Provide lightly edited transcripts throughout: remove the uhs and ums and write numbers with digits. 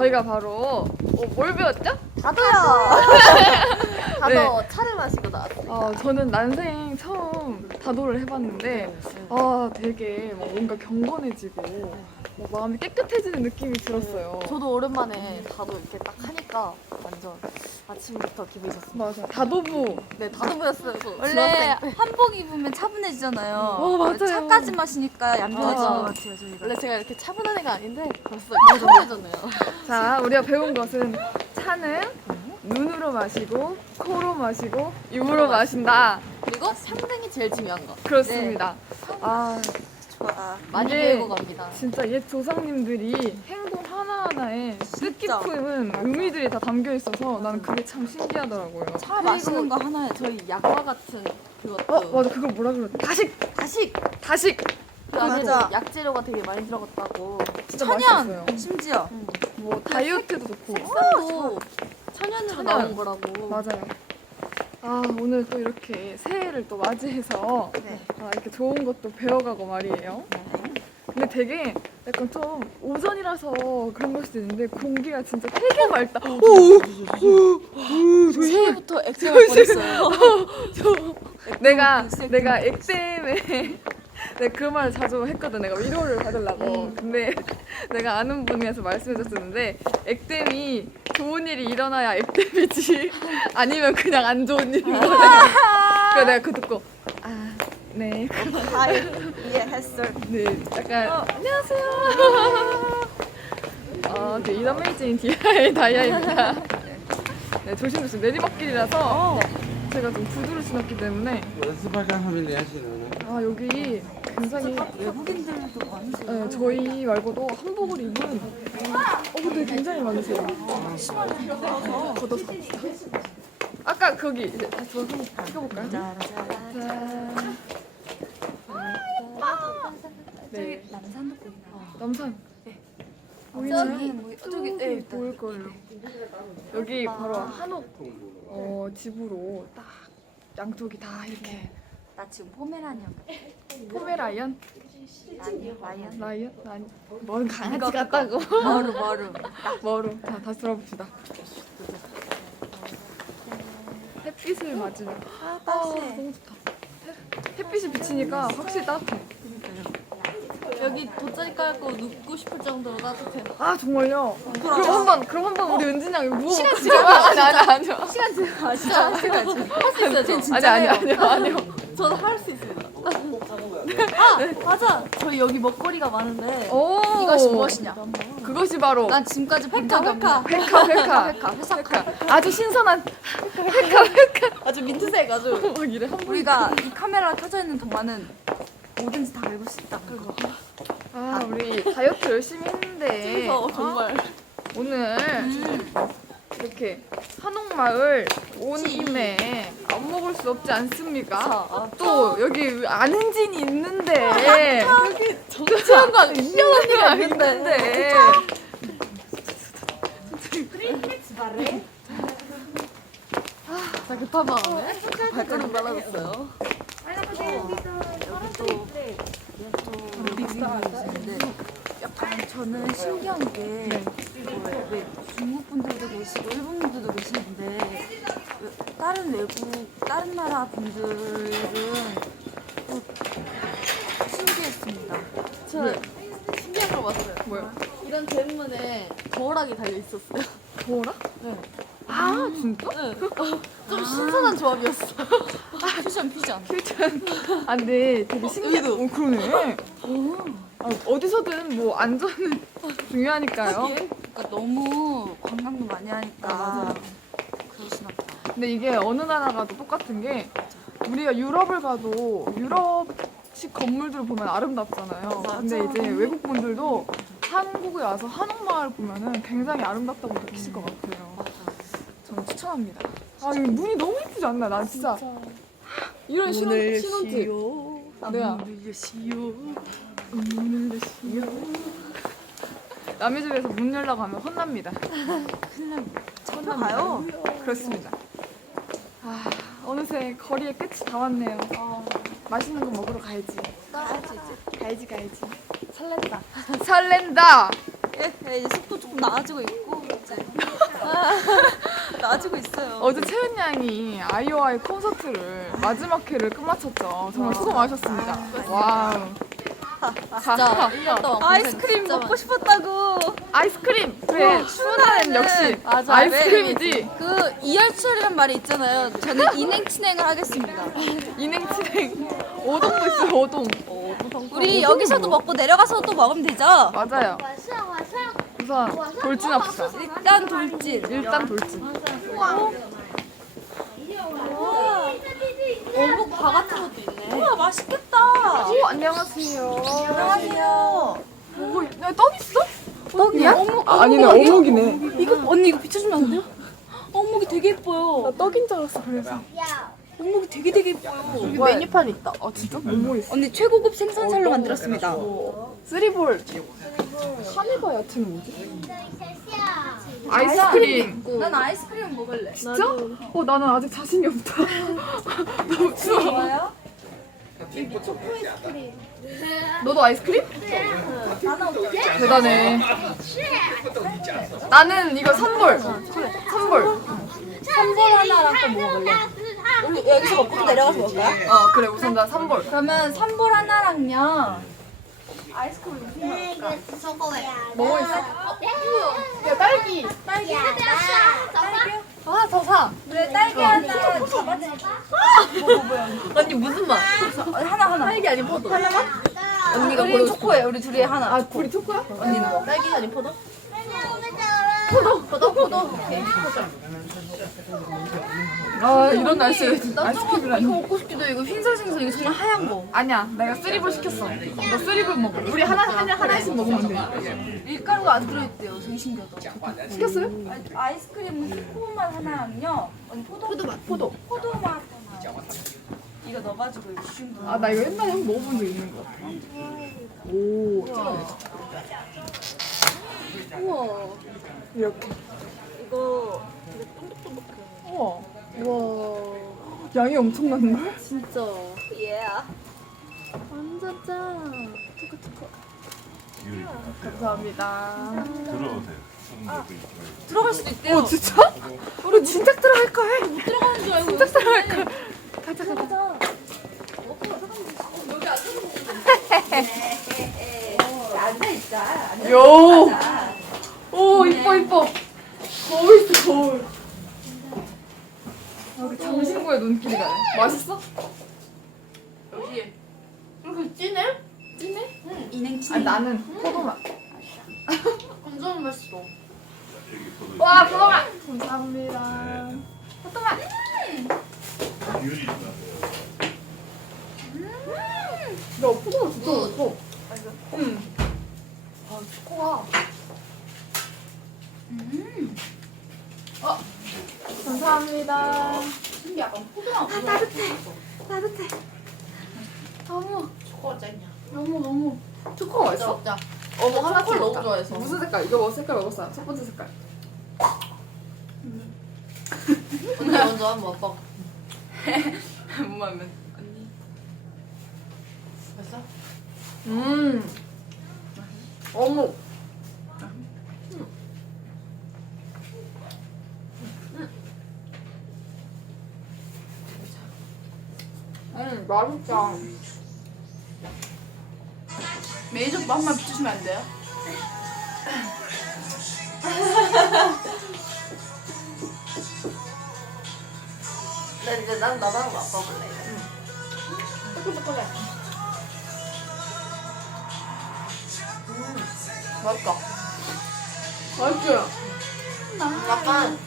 저희가 바로 뭘 배웠죠? 다도요. 다도 네. 차를 마시고 나왔어요. 저는 난생 처음 다도를 해봤는데 되게 뭔가 경건해지고 마음이 깨끗해지는 느낌이 들었어요. 저도 오랜만에 다도 이렇게 딱 하니까 완전 아침부터 기분이 좋습니다. 맞아. 다도부. 네, 다도부였어요. 원래 한복 입으면 차분해지잖아요. 맞아요. 차까지 마시니까 얌전해지는 아. 것 같아요, 저희가. 원래 제가 이렇게 차분한 애가 아닌데 벌써 차분해졌네요. 자, 우리가 배운 것은 차는 눈으로 마시고 코로 마시고 입으로 마신다. 그리고 상당히 제일 중요한 거. 그렇습니다. 아, 좋아. 많이 이게 배우고 갑니다. 진짜 옛 조상님들이 행동 하나하나에 진짜. 뜻깊은 의미들이 다 담겨 있어서 나는 그게 참 신기하더라고요. 차 마시는 거 하나에 저희 약과 같은 그것도 맞아. 그거 뭐라 그러지? 다식. 그 안에 맞아. 약재료가 되게 많이 들어갔다고. 진짜 천연! 맛있었어요. 심지어. 뭐 다이어트도 좋고. 쌀도 천연으로 천연. 나온 거라고. 맞아요. 오늘 또 이렇게 새해를 또 맞이해서 네. 이렇게 좋은 것도 배워가고 말이에요. 근데 되게 약간 좀 오전이라서 그런 걸 수도 있는데 공기가 진짜 되게 맑다. 새해부터 액땜할 뻔했어요. 내가 액땜에 내가 그 말을 자주 했거든. 내가 위로를 받으려고. 근데 내가 아는 분이어서 말씀해줬었는데 액땜이 좋은 일이 일어나야 액땜이지 아니면 그냥 안 좋은 일인 거래. 그래서 내가 그거 듣고 네. 이해했어. 네, 약간 안녕하세요. 네, 이더메이징 디아의 다이아입니다. 네, 조심조심 내리막길이라서 제가 좀 구두를 신었기 때문에 연습할까 하면 하시는 여기 굉장히 외국인들도 많으세요. 네, 저희 말고도 한복을 입은 근데 굉장히 많으세요. 걷어서 갑시다. 아까 거기 이제 다시 저 한번 찍어볼까요? 짠. 네, 남산도 보이나요? 남산. 저기 저기 네, 보일 거예요. 여기 바로 한옥 집으로 딱 양쪽이 다 이렇게 나 지금 포메라니언. 포메라이언? 라이언? 라이언? 아니 뭔 강아지 같다고. 머루. 뭐로? 자, 다시 들어봅시다. 햇빛을 맞으며 따스해. 너무 좋다. 햇빛이 비치니까 확실히 따뜻해. 여기 돗자리 깔고 눕고 싶을 정도로 따뜻해요. 정말요? 그럼 한번 우리 은진이 형 누워 시간 지금 아니요. 시간 지나 진짜 할수 있어요. 저 아니요. 저는 할 수 있습니다. 맞아. 저희 여기 먹거리가 많은데 오. 이것이 무엇이냐? 그것이 바로 난 지금까지 본 적이 없는 회카. 아주 신선한 아주 민트색 아주. 막 이래 한 우리가 이 카메라가 켜져 있는 동안은 뭐든지 다 긁을 수 있다는 거. 우리 다이어트 열심히 했는데 그래서 정말 오늘 이렇게 한옥마을 온 김에 안 먹을 수 없지 않습니까? 또 여기 안은진이 있는데 여기 정치현과 희영 언니가 있는데 나 급한 마음에 발걸음 빨라졌어요. 있는데 약간 저는 신기한 게 왜 중국 분들도 계시고 일본 분들도 계시는데 다른 나라 분들은 또 신기했습니다. 저 신기한 거 봤어요. 뭐요? 이런 대문에 거울하게 달려 있었어요. 뭐라? 네. 진짜? 좀 신선한 조합이었어. 퓨전. 근데 되게 신기해. 그러네. 어디서든 뭐 안전은 중요하니까요. 그러니까 너무 관광도 많이 하니까 그러시나 보다. 근데 이게 어느 나라 가도 똑같은 게 우리가 유럽을 가도 유럽식 건물들을 보면 아름답잖아요. 근데 이제 외국 분들도 한국에 와서 한옥마을 보면은 굉장히 아름답다고 느끼실 것 같아요. 저는 추천합니다. 이 문이 너무 예쁘지 않나? 난 진짜 이런 신혼집. 내가 문을 여시오. 남의 집에서 문 열라고 하면 혼납니다. 잡혀가요. 그렇습니다. 어느새 거리의 끝이 다 왔네요. 맛있는 거 먹으러 가야지. 가야지. 설렌다. 이제 속도 조금 나아지고 있고 이제 나아지고 있어요. 어제 채은 양이 아이오아이 콘서트를 마지막 회를 끝마쳤죠. 정말 수고 많으셨습니다. 와우. 진짜 1년 동안 아이스크림 먹고 싶었다고. 아이스크림. 그래. 슈나는 역시 맞아. 아이스크림이지. 그 이열치열이란 말이 있잖아요. 저는 인행치행을 하겠습니다. 인행치행. 오동도 있어요. 오동. 우리 여기서도 먹고 내려가서 또 먹으면 되죠? 맞아요. 우선 돌진합시다. 일단 돌진. 일단 돌진. 어묵 바 같은 것도 있네. 우와 맛있겠다. 오, 안녕하세요. 안녕하세요. 뭐, 야, 떡 있어? 떡이야? 아니네, 어묵이네. 이거 언니 이거 비춰주면 안 돼요? 어묵이 되게 예뻐요. 떡인 줄 알았어, 그래서. 어묵이 되게 예뻐요. 여기 메뉴판 있다. 아, 진짜? 뭐 있어? 언니 최고급 생선살로 만들었습니다. 쓰리볼. 카네바 야채는 뭐지? 아이스크림. 난 아이스크림 먹을래. 진짜? 나는 아직 자신이 없다. 너무 추워. 좋아요? 너도 아이스크림? 대단해. 나는 이거 선볼. 선볼. 선볼 하나랑 또 먹을래. 우리 여기서 먹고 또 내려가서 먹을까요? 그래, 우선 나 선볼. 그러면 선볼 하나랑요. 뭐 있어? 야, 딸기. 더 사. 그래 딸기 하나. 언니 무슨 맛? 하나. 딸기 아닌 포도. 하나만? 언니가 우리 고르고 초코예요. 우리 둘이 하나. 아, 둘이 초코야? 언니는 뭐? 딸기 아닌 포도? 포도. 오케이. 아, 이런 날씨에 나 저거 아이스크림이라니. 이거 먹고 싶기도 해. 이거 흰색 생선 이거 정말 하얀 거. 아니야, 내가 쓰리볼 시켰어. 너 쓰리볼 먹어. 우리 하나씩 먹으면 돼. 밀가루가 안 들어있대요. 되게 신기하다. 시켰어요? 아이스크림은 초코맛 하나랑요. 언니 포도 맛. 포도 맛 하나. 이거 넣어가지고 이거 슝. 아, 나 이거 옛날에 한번 먹어본 적 있는 것 같아. 오, 우와. 이렇게. 이거 되게 쫀득쫀득해. 우와, 우와. 양이 엄청난걸? 진짜. 예. 완전 짱. 감사합니다. 들어오세요. 손 들고 있지 말고. 들어갈 수도 있대요. 진짜? 우리 진작 들어갈까 해. 들어가는 줄 알고. 진작 들어갈까. 가자. 앉아있자. 요. 오, 이뻐. 거울 있어, 거울. 그 장신구의 눈길이 가네. 맛있어? 여기. 이렇게 진해? 인행치. 아, 나는 포도맛. 완전 맛있어. 여기 포도. 와, 포도맛. 감사합니다. 포도맛. 귤이 있다. 너 포도맛 진짜 맛있어. 응. 아, 초코가. 감사합니다. 신기 약간 포도맛. 따뜻해. 너무. 초코가 짱이야. 너무. 초코가 맛있어? 진짜. 어머, 하나 콜 너무 좋아해서. 무슨 색깔? 이거 뭐 색깔 먹었어? 첫 번째 색깔. 언니 먼저 한번 먹어. 뭐하면. 언니. 맛있어? 어묵. 맛있다. 매니저 한 번만 비춰주면 안 돼요? 난 나도 한번 맛봐볼래. 뜨끈뜨끈해. 맛있다. 맛있지? 약간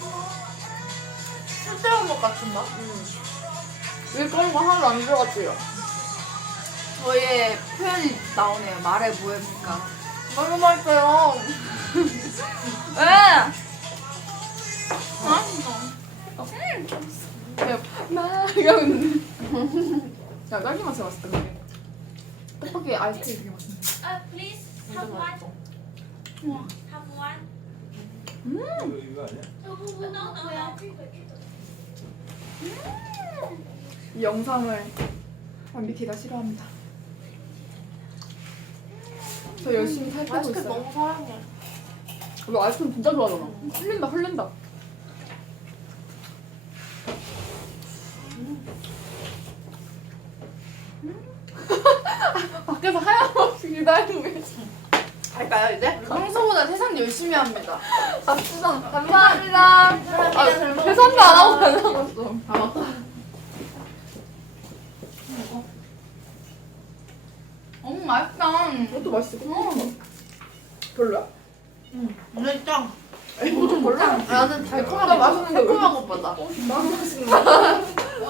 쓸데없는 것 같은 맛? 밀가루가 하나도 안 들어갔지요. 저의 표현이 나오네요. 말해 뭐해볼까. 너무 맛있어요. 왜? 야, 딸기 맛이 맛있다, 근데. 떡볶이 아이스크림 되게 맛있네. Please have one. Have one. 이거 아니야? No, no, no. 이 영상을 완비키가 싫어합니다. 저 열심히 살 빼고 아이스크림 있어요. 너무 사랑해. 너 아이스크림 진짜 좋아하잖아. 흘린다 흘린다. 밖에서 하염없이 기다리고 계시. 할까요 이제? 평소보다 세상 열심히 합니다. 갑시다. 감사합니다. 계산도 안 하고 다 나갔어. 아 맞다. 맛있다. 이것도 맛있어. 별로야? 오늘 짱. 이것도 별로야? 나는 달콤하다 맛있는데 왜? 새콤한 것보다. 나도 맛있는 거야.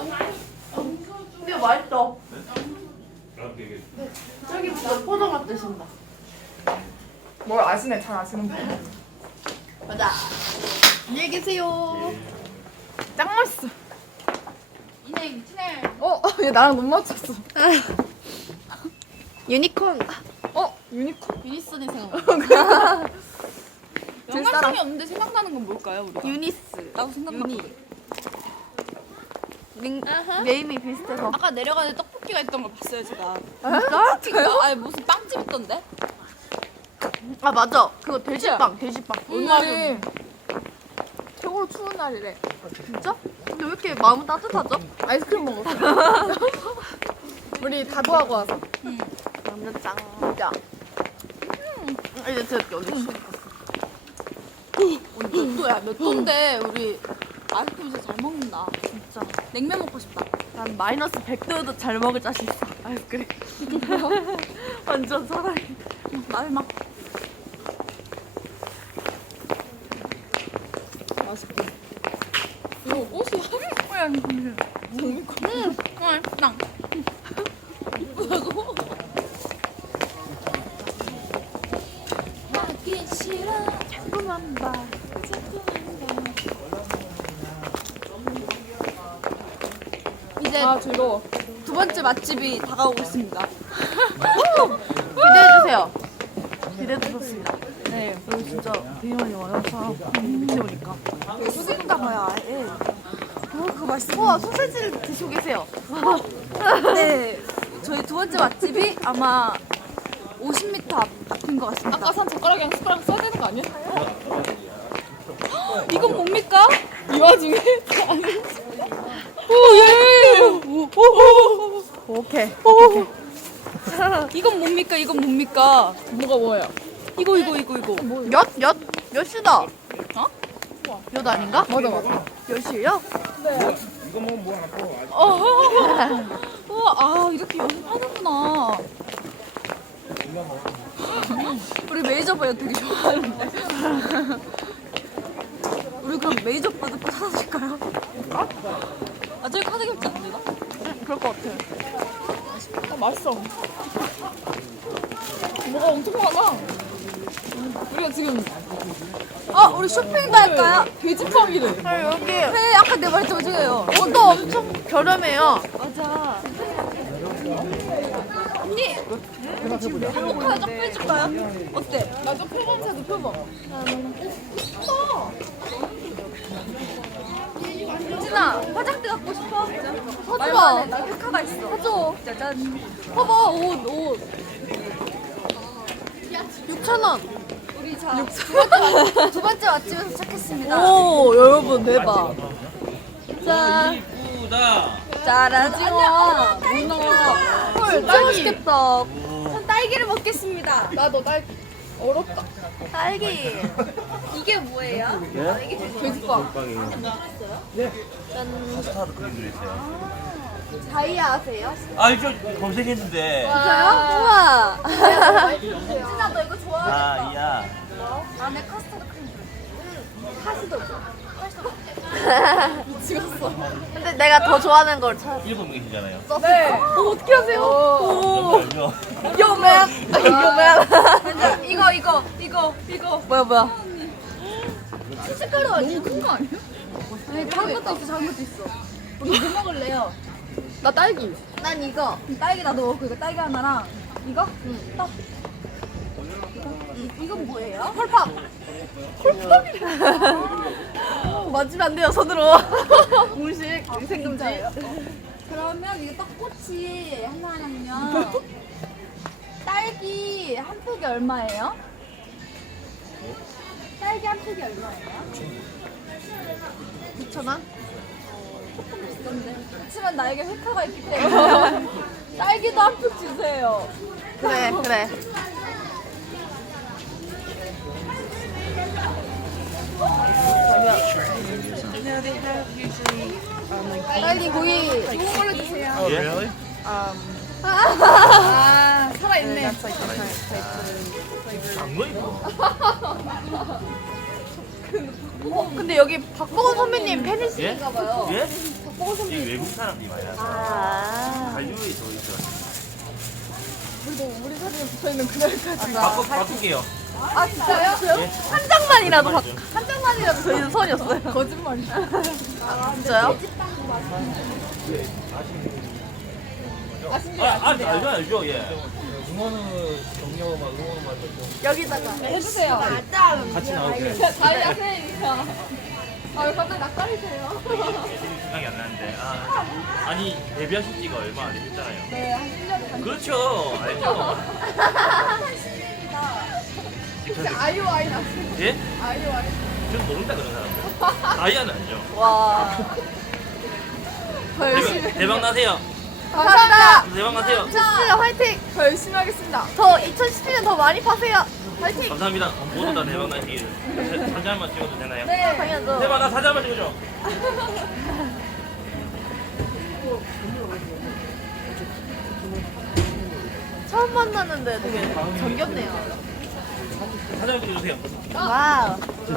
근데 맛있어. 나도 되게 저기보다 포도맛 드신다. 뭘 아시네, 잘 아시는 분. 맞아. 안녕히 계세요. 짱 맛있어. 인행 친해. 얘 나랑 눈 맞췄어. 유니콘. 유니콘? 유니슨이 생각. 연관성이 없는데 생각나는 건 뭘까요, 우리가? 유니스. 나도 생각나. 네임이 비슷해서. 아까 내려가는데 떡볶이가 있던 걸 봤어요, 제가. 진짜요? 아니 무슨 빵집 있던데? 아 맞아. 그거 돼지빵. 돼지빵. 오늘이 최고로 추운 날이래. 진짜? 근데 왜 이렇게 마음 따뜻하죠? 아이스크림 먹었어. 우리 다도하고 와서. 완전 짱. 짱. 이제 들을게 언니. 몇 도야? 몇 도인데 우리 아이스크림 진짜 잘 먹는다. 진짜. 냉면 먹고 싶다. 난 마이너스 100도여도 잘 먹을 자신 있어. 아이스크림. 완전 사랑해. 마지막. 맛있게. 이거 꽃이 맛있다. 이쁘다고? 하기 싫어. 자꾸만 봐. 이제 즐거워. 두 번째 맛집이 다가오고 있습니다. 기대해주세요. 기대해주셨습니다. 네. 여기 진짜 되게 많이 와요. 사람 밑에 오니까. 수진가 봐요, 아예. 그거 맛있어. 우와 소세지를 드시고 계세요. 네. 저희 두 번째 맛집이 아마 50m 앞인 것 같습니다. 아까 산 젓가락이랑 숟가락 써야 되는 거 아니야? 이건 뭡니까? 이 와중에? 오케이. 이건 뭡니까? 이건 뭡니까? 뭐가 뭐야? 이거. 몇 시다? 어? 몇 아닌가? 맞아. 몇 시예요? 우와, 아 이렇게 연습하는구나. 우리 메이저 버 되게 좋아하는데. 우리 그럼 메이저 버 듣고 사줄까요? 아 저기 카드 결제 안 되나? 그럴 것 같아. 맛있어. 뭐가 엄청 많아. 우리가 지금 우리 쇼핑도 할까요? 돼지빵이래. 여기 네, 아까 내 말했던 저예요. 옷도 엄청 저렴해요. 맞아. 언니, 행복하게 쫙 빼줄까요? 어때? 나도 표범 사도 표범. 유진아, 화장대 갖고 싶어? 사줘. 나 백화가 있어. 사줘. 짜잔. 봐봐 옷. 6,000원. 우리 두 번째 맛집에서 시작했습니다. 오 여러분 대박. 짠. 짜란. 헐 진짜 맛있겠다. 전 딸기를 먹겠습니다. 나도 딸기. 어렵다. 딸기. 이게 뭐예요? 돼지빵. 카스타드 크림 들어있어요. 다이아 아세요? 아, 이거 검색했는데. 진짜요? 우와. 유진아, 너 이거 좋아하겠다. 아, 야. 안에 카스터드 크림 근데 내가 더 좋아하는 걸 찾았어. 일본 분이시잖아요. 네. 어떻게 하세요? 알죠? 요맨. 이거. 뭐야. 치즈가루 아니야? 너무 큰 거 아니야? 아니, 작은 것도 있어, 작은 것도 있어. 우리 뭐 먹을래요? 나 딸기. 난 이거. 딸기 나도 먹고 이거 딸기 하나랑 이거? 응. 떡. 이건 뭐예요? 펄팝. 맞으면 안 돼요 손으로. 음식 위생금지. 그러면 이게 떡꼬치 하나랑요. 딸기 한 폭이 얼마예요? 혜택이 얼마예요? 9,000원? 조금 비싼데. 그렇지만 나에게 회차가 있기 때문에 딸기도 한 팩 주세요. 그래. 딸기 고기 좋은 걸로 주세요. Oh, really? 아, 살아있네. 장거 이거. 근데 여기 박보건 선배님 팬이신가 예? 봐요. 예? 이 외국 사람들이 많이 와서 한류에 더 있어. 그리고 우리 사진에 붙어있는 그날까지 바꿀게요. 아 진짜요? 예? 한 장만이라도 저희는 선이었어요. 거짓말이야. 진짜요? 알죠, 예. 여기다가 해주세요. 같이 나오게 다이아 세일이야. 아, 왜 갑자기 낯가리세요? 생각이 안 나는데. 아니 데뷔하신 지가 얼마 안 되셨잖아요. 네, 한 1년 반. 그렇죠, 알죠. 아이오아이 났어요. 예? 아이오아이. 전 모른다 그런 사람들. 다이아는 알죠. 와. 더 열심히. 대박 나세요. 감사합니다. 대박 나세요. 진짜 화이팅. 더 열심히 하겠습니다. 저 2017년 더 많이 파세요. 화이팅. 감사합니다. 모두 다 대박 나시길. 사진 한번 찍어도 되나요? 네, 당연하죠. 대박 나 사진 한번 찍어줘. 처음 만났는데 되게 정겹네요. 사진 한번 찍어주세요. 와우.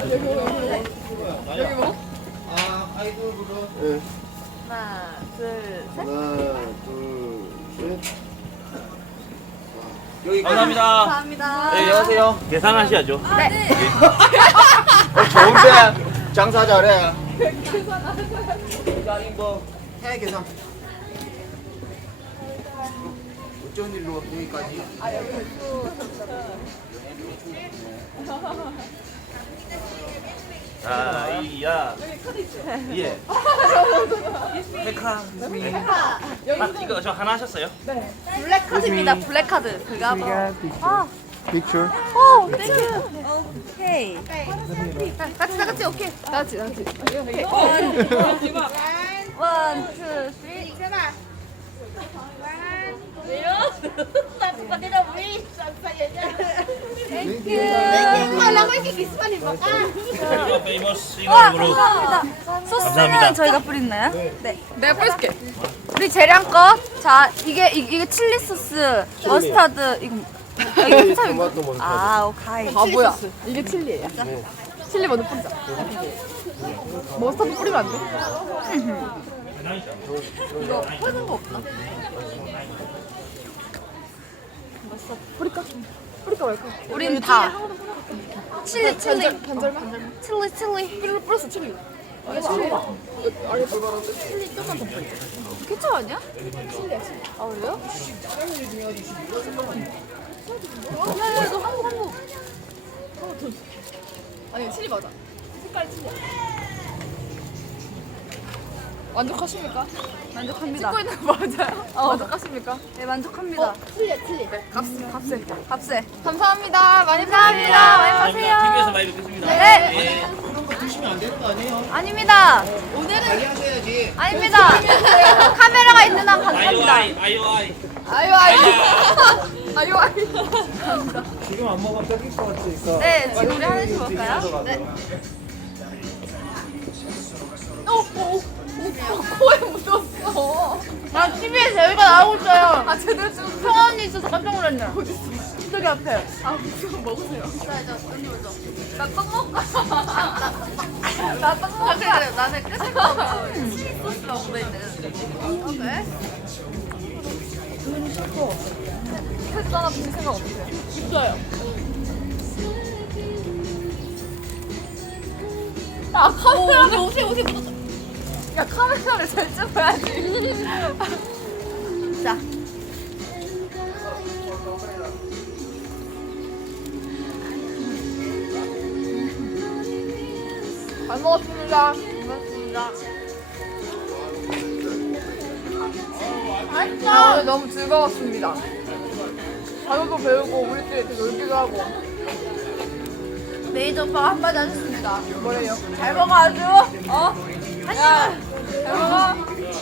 여기 뭐? 아, 아이돌부로. 하나, 둘, 셋. 하나, 둘, 셋. 여기 감사합니다. 감사합니다. 네, 안녕하세요. 계산하셔야죠. 네. 좋은데 장사 잘해. 계산하자. 이거 해 계산. 어쩐 일로 여기까지? 자이야. 예. 백화. 이거 저 하나 하셨어요? 블랙카드입니다. 블랙카드. 그가 아. 픽처. 오, 땡큐. 오케이. 같이 오케이. 나지. 원, 투, 쓰리. 페이머스 와, 이름으로. 감사합니다. 소스는 감사합니다. 저희가 뿌리나요? 네. 내가 뿌려줄게. 우리 재량 거. 자, 이게 칠리 소스, 머스타드 이거 이게 토마토 머스타드. 아, 오케이. 바보야. 이게 칠리예요. 칠리 먼저 뿌리자. 머스타드 뿌리면 안 돼? 이거 푸는 거 없나? 뿌릴까 말까? 우린 다. 칠리. 반절만? 칠리. 뿌렸어 칠리. 이게 칠리야. 칠리 조금만 더 뿌려. 케첩 아니야? 칠리야 칠리. 아, 그래요? 야, 너 한국. 아니 칠리 맞아. 색깔 칠리야. 만족하십니까? 만족합니다. 찍고 있는 거 맞아요? 만족하십니까? 네, 만족합니다. 칠리야 칠리. 값세. 값세. 감사합니다. 많이 감사합니다. 많이 TV에서 파세요. 많이 뵙겠습니다. 네. 그런 거 드시면 안 되는 거 아니에요? 아닙니다. 빨리 하셔야지. 아닙니다. 카메라가 있는 한 감사합니다. 아이오아이. 아유. 지금 안 먹으면 뺏길 것 같으니까. 네, 지금 우리 하나씩 먹을까요? 네. 코에 묻었어. 나 TV에서 여기가 나오고 있어요. 아 제대로 찍었어. 성아 언니 있어서 깜짝 놀랐네. 어딨어? 저기 앞에. 아 그거 먹으세요. 나떡 먹고. 나떡 먹어. 그래, 나는 끝일 거 없어. 소스가 묻어있는. 그래? 패스 하나 드실 생각 없으세요? 있어요. 아 카메라. 옷에 묻었어. 야 카메라를 잘 찍어야지. 자. 잘 먹었습니다. 고맙습니다. 오늘 너무 즐거웠습니다. 단어도 배우고 우리끼리 이렇게 놀기도 하고. 메이저 오빠가 한마디 하셨습니다. 뭐래요? 잘 먹어 아주. 야, 잘 먹어.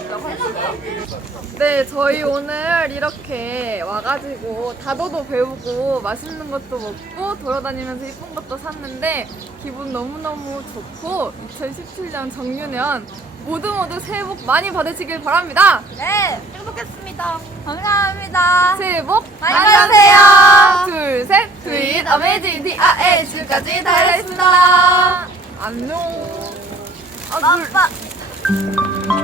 네, 저희 오늘 이렇게 와가지고 다도도 배우고 맛있는 것도 먹고 돌아다니면서 예쁜 것도 샀는데 기분 너무너무 좋고 2017년 정유년 모두 새해 복 많이 받으시길 바랍니다. 네, 행복했습니다. 감사합니다. 새해 복 많이 받으세요. 둘, 셋, 트윗 어메이징 DRH까지 달렸습니다. 안녕. 아빠.